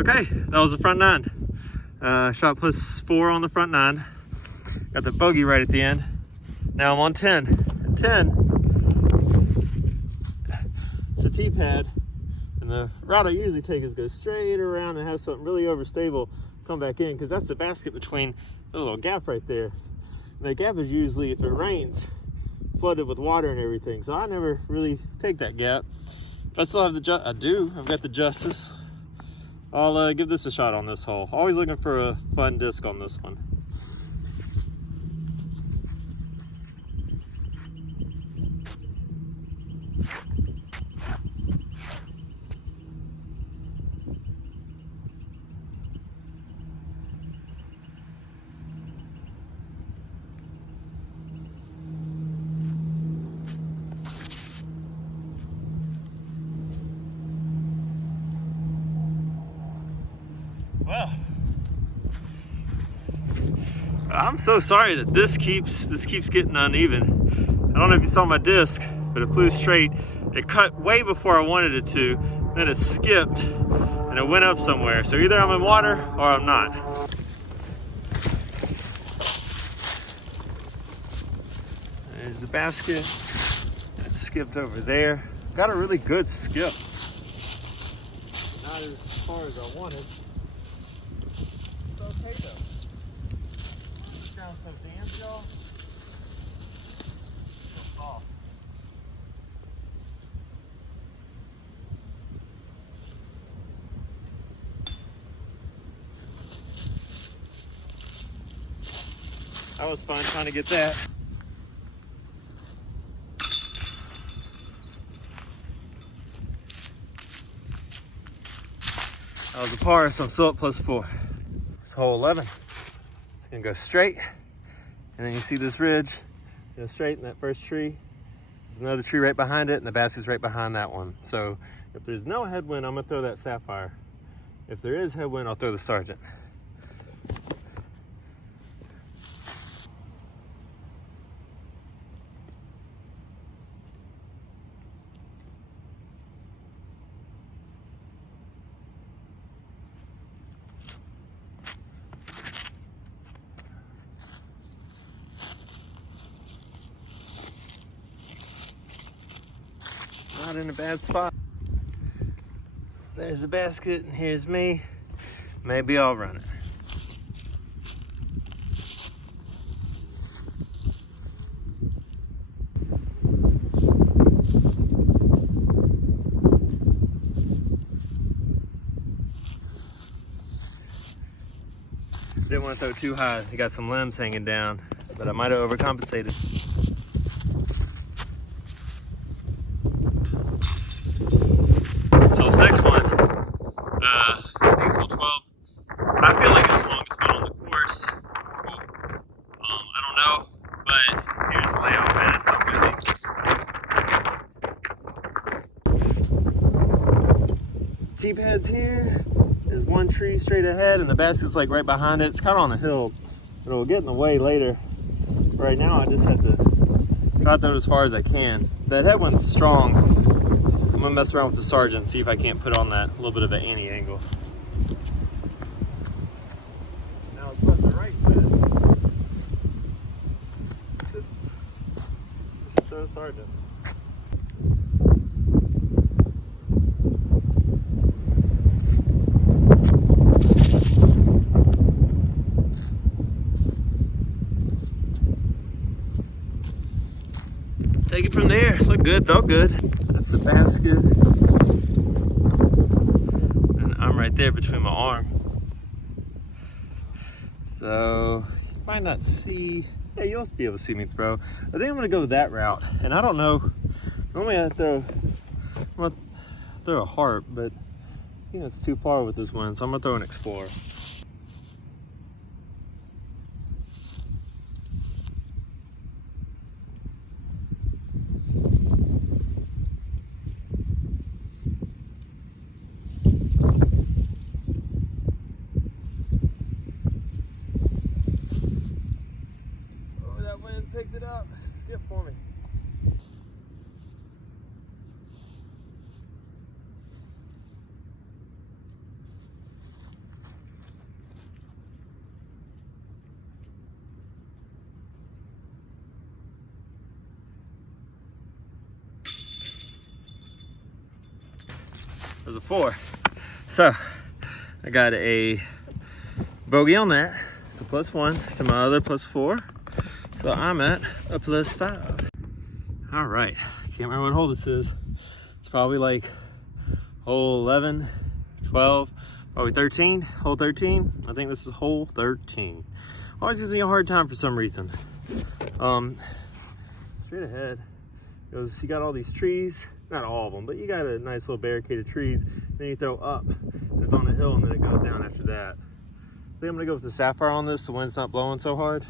Okay, that was the front 9. Shot +4 on the front 9. Got the bogey right at the end. Now I'm on 10. And 10, it's a T-pad. And the route I usually take is go straight around and have something really overstable come back in, because that's the basket between the little gap right there. And that gap is usually, if it rains, flooded with water and everything. So I never really take that gap. If I still have the I've got the Justice. I'll give this a shot on this hole. Always looking for a fun disc on this one. Well, I'm so sorry that this keeps getting uneven. I don't know if you saw my disc, but it flew straight. It cut way before I wanted it to, then it skipped and it went up somewhere. So either I'm in water or I'm not. There's the basket. It skipped over there. Got a really good skip. Not as far as I wanted. It's okay though. This ground's so damp, y'all. It's soft. That was fun trying to get that. That was a par, so I'm still at +4. It's hole 11. It's gonna go straight, and then you see this ridge, go straight in that first tree. There's another tree right behind it, and the basket's right behind that one. So if there's no headwind, I'm gonna throw that Sapphire. If there is headwind, I'll throw the Sergeant. Not in a bad spot. There's the basket, and here's me. Maybe I'll run it. Didn't want to throw too high. I got some limbs hanging down, but I might have overcompensated. So this next one, I think it's hole 12. I feel like it's the longest one on the course. I don't know, but here's the layout, man. It's so windy. T-pads here. There's one tree straight ahead, and the basket's like right behind it. It's kind of on a hill, but it'll get in the way later. Right now, I just have to try to throw it as far as I can. That headwind's strong. I'm gonna mess around with the Sergeant, see if I can't put on that little bit of an anti-angle. Now it's left and right foot. Just so Sergeant. Take it from there. Look good, felt good. That's the basket. And I'm right there between my arm. So you might not see, yeah, you'll be able to see me throw. I think I'm gonna go that route. And I don't know, normally I throw a heart, but you know, it's too far with this one, so I'm gonna throw an Explorer. Picked it up. Skip for me. a 4. So I got a bogey on that. It's a +1 to my other +4. So I'm at a +5. All right, can't remember what hole this is. It's probably like hole 11, 12, probably 13, hole 13. I think this is hole 13. Always gives me a hard time for some reason. Straight ahead, goes, you got all these trees, not all of them, but you got a nice little barricade of trees. Then you throw up, and it's on a hill, and then it goes down after that. I think I'm gonna go with the sapphire on this, the wind's not blowing so hard.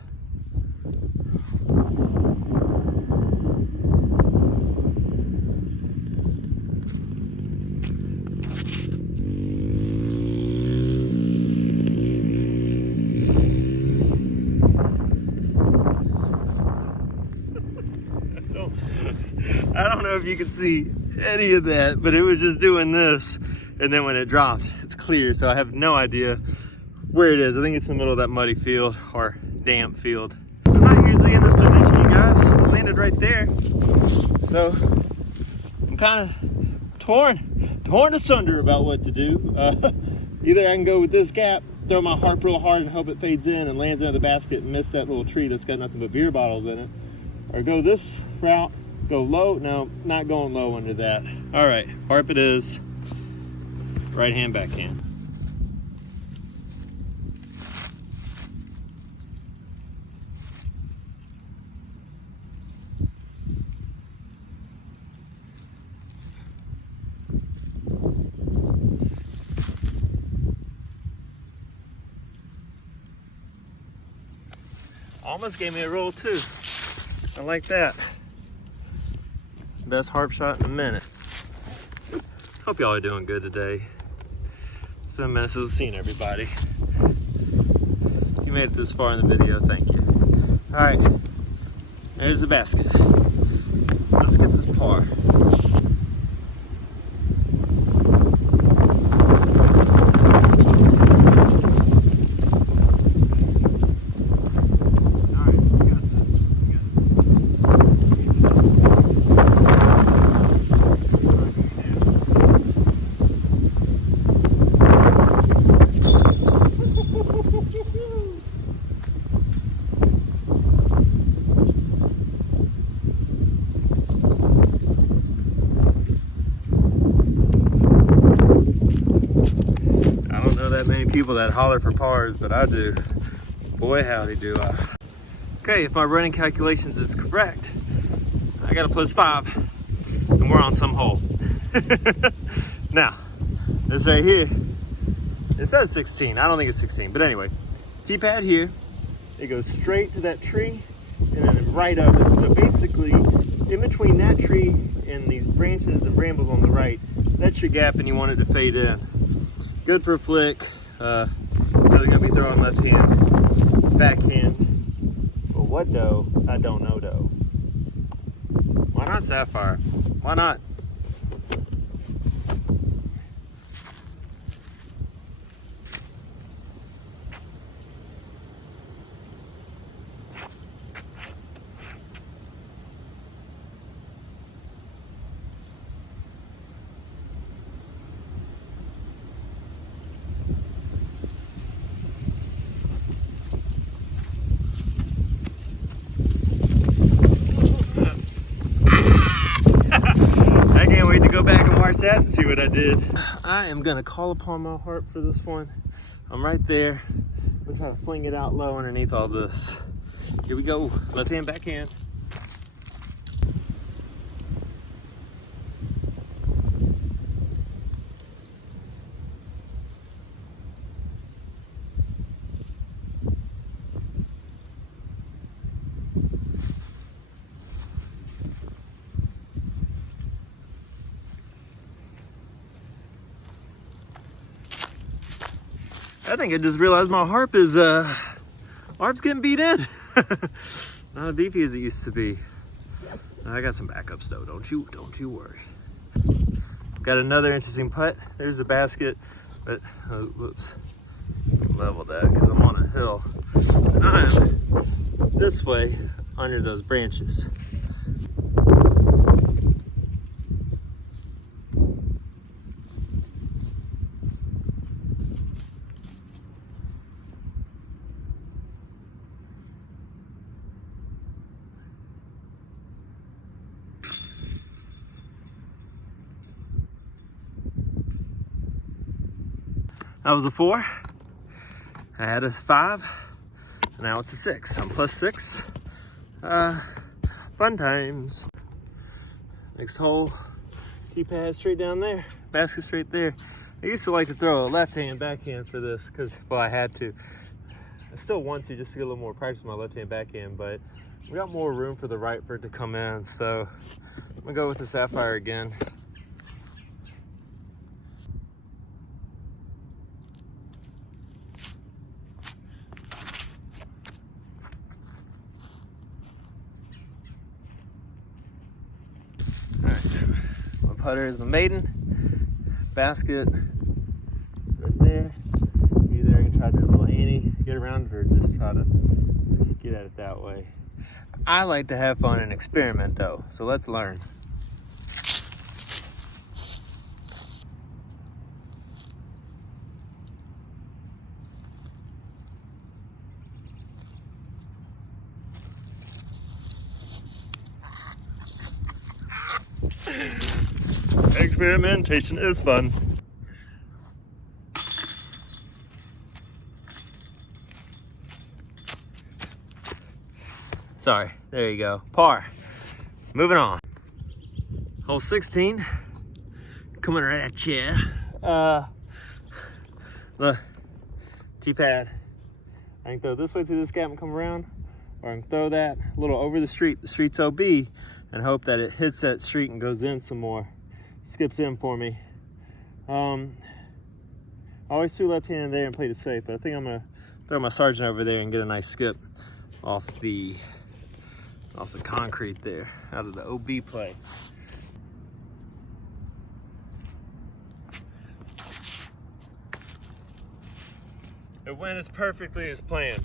I don't know if you can see any of that, but it was just doing this, and then when it dropped, it's clear, so I have no idea where it is. I think it's in the middle of that muddy field or damp field. I'm not usually in this position, you guys. I landed right there, so I'm kind of torn asunder about what to do. Either I can go with this gap, throw my harp real hard and hope it fades in and lands under the basket and miss that little tree that's got nothing but beer bottles in it, or go this route, go low. No, not going low under that. All right, harp it is. Right hand, backhand. Almost gave me a roll too. I like that. Best harp shot in a minute. Hope y'all are doing good today. It's been a minute since I've seen everybody. You made it this far in the video, thank you. All right, there's the basket. Let's get this par. People that holler for pars, but I do. Boy, howdy do I. Okay, if my running calculations is correct, I got a +5, and we're on some hole. Now, this right here, it says 16. I don't think it's 16, but anyway, T-pad here, it goes straight to that tree, and then right up it. So basically, in between that tree and these branches and brambles on the right, that's your gap, and you want it to fade in. Good for a flick. Really gonna be throwing left hand, backhand. But what dough? I don't know dough. Why not sapphire? Why not? That and see what I did. I am gonna call upon my harp for this one. I'm right there. I'm gonna try to fling it out low underneath all this. Here we go. Left hand, backhand. I think I just realized my harp is harp's getting beat in. Not as beefy as it used to be. I got some backups though. Don't you worry. Got another interesting putt. There's the basket, but whoops, level that because I'm on a hill. And I'm this way under those branches. That was a 4. I had a 5. And now it's a 6. I'm plus 6. Fun times. Next hole, tee pad straight down there. Basket straight there. I used to like to throw a left-hand backhand for this because, well, I had to. I still want to just to get a little more practice with my left-hand backhand, but we got more room for the right for it to come in, so I'm gonna go with the Sapphire again. All right, my putter is the Maiden. Basket right there. Either I can try to do a little Annie, get around it, or just try to get at it that way. I like to have fun and experiment though, so let's learn. Experimentation is fun. Sorry, there you go. Par. Moving on. Hole 16. Coming right at you. Look, tee pad. I can throw this way through this gap and come around, or I can throw that a little over the street. The street's OB, and hope that it hits that street and goes in some more. Skips in for me. I always threw left hand there and played it safe, but I think I'm gonna throw my Sergeant over there and get a nice skip off the concrete there, out of the OB play. It went as perfectly as planned.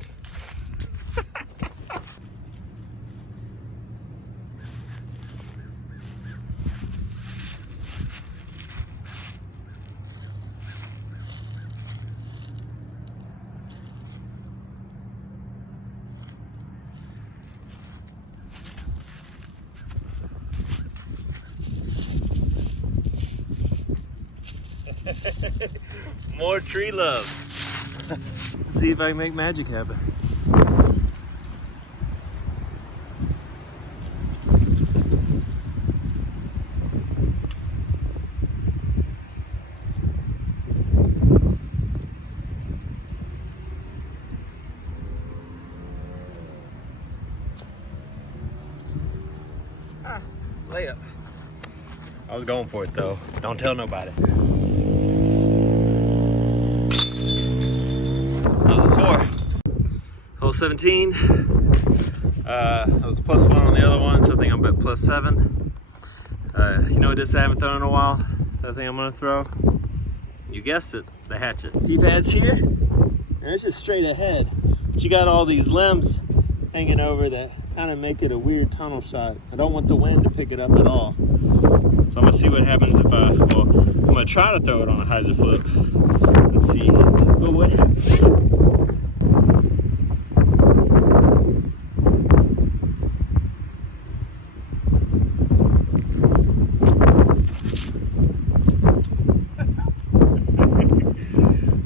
More tree love. Let's see if I can make magic happen. Layup. I was going for it though. Don't tell nobody. That was a 4. Hole 17. I was plus 1 on the other one, so I think I'm at plus 7. You know what this I haven't thrown in a while? That I think I'm gonna throw? You guessed it, the hatchet. Tee pad's here, and it's just straight ahead. But you got all these limbs hanging over that kind of make it a weird tunnel shot. I don't want the wind to pick it up at all. So I'm gonna see what happens if I'm gonna try to throw it on a hyzer flip. Let's see what happens.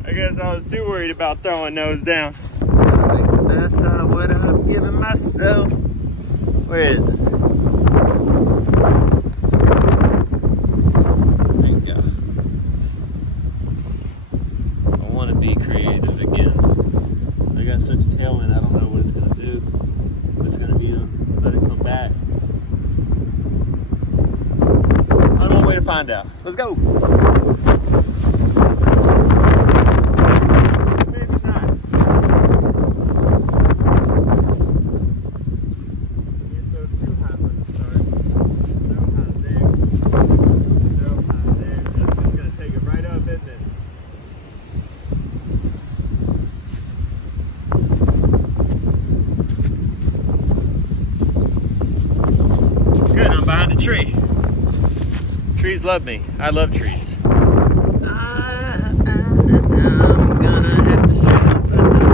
I guess I was too worried about throwing nose down. Make the best out of what I've given myself. Where is it? There you go. I want to be creative again. I got such a tailwind, I don't know what it's going to do. It's going to be to let it come back. I'm on my way to find out. Let's go. Tree. Trees love me. I love trees. I'm gonna have to straighten up this.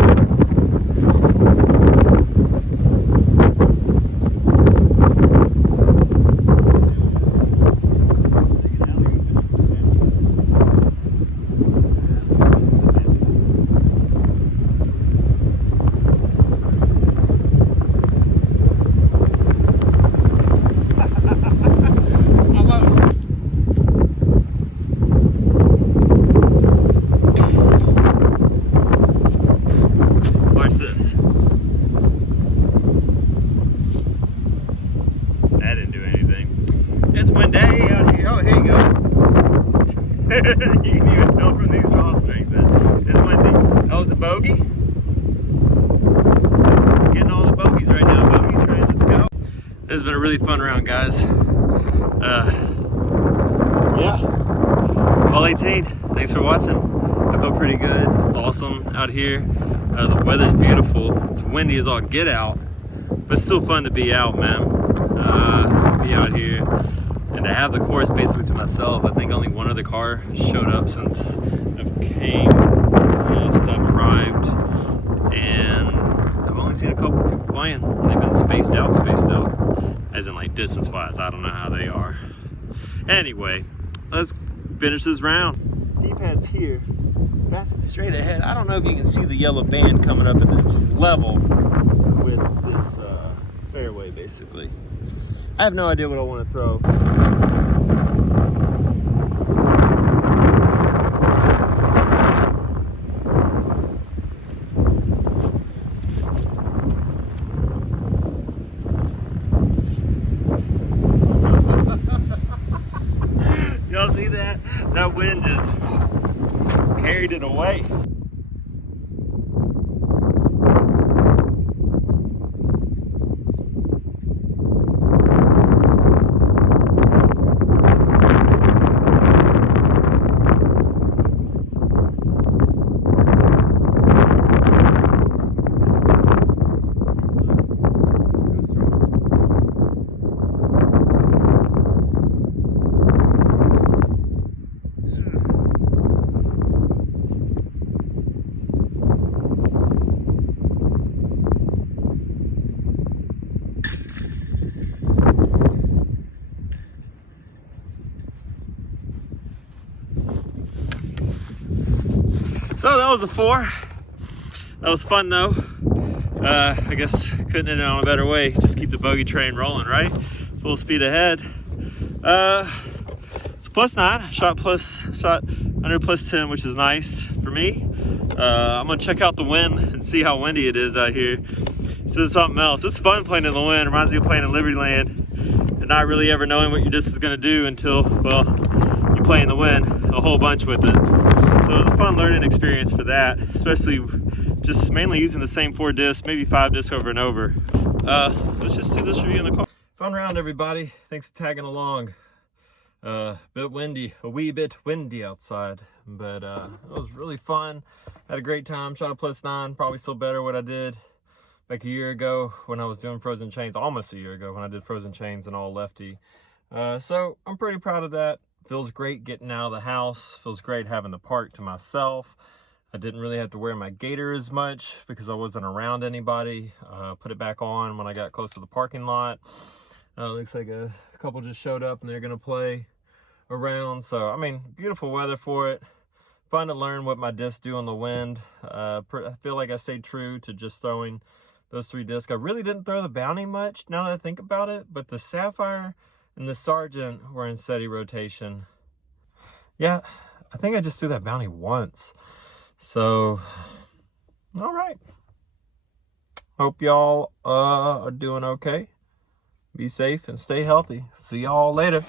was a bogey. Getting all the bogeys right now. Bogey train, let's go. This has been a really fun round, guys. Yeah, hole 18. Thanks for watching. I feel pretty good. It's awesome out here. The weather's beautiful. It's windy as all get out, but it's still fun to be out, man. Be out here and to have the course basically to myself. I think only one other car showed up since I've arrived, and I've only seen a couple people playing. They've been spaced out, as in like distance wise. I don't know how they are. Anyway, let's finish this round. D-pad's here, passing straight ahead. I don't know if you can see the yellow band coming up, and it's level with this fairway basically. I have no idea what I want to throw. Y'all see that? That wind just carried it away. So that was a 4. That was fun though. I guess couldn't end it on a better way. Just keep the bogey train rolling, right? Full speed ahead. It's +9. Shot 100 +10, which is nice for me. I'm gonna check out the wind and see how windy it is out here. This is something else. It's fun playing in the wind. Reminds me of playing in Liberty Land and not really ever knowing what your disc is gonna do until, well, you play in the wind a whole bunch with it. So it was a fun learning experience for that, especially just mainly using the same 4 discs, maybe 5 discs over and over. Let's just do this review in the car. Fun round, everybody. Thanks for tagging along. Bit windy, a wee bit windy outside, but it was really fun. Had a great time. Shot a +9, probably still better what I did like a year ago when I was doing frozen chains, almost a year ago when I did frozen chains and all lefty. So I'm pretty proud of that. Feels great getting out of the house. Feels great having the park to myself. I didn't really have to wear my gator as much because I wasn't around anybody. Put it back on when I got close to the parking lot. Looks like a couple just showed up and they're gonna play around. So, I mean, beautiful weather for it. Fun to learn what my discs do on the wind. I feel like I stayed true to just throwing those 3 discs. I really didn't throw the Bounty much now that I think about it, but the Sapphire and the Sergeant were in steady rotation. Yeah, I think I just threw that Bounty once. So, all right. Hope y'all are doing okay. Be safe and stay healthy. See y'all later.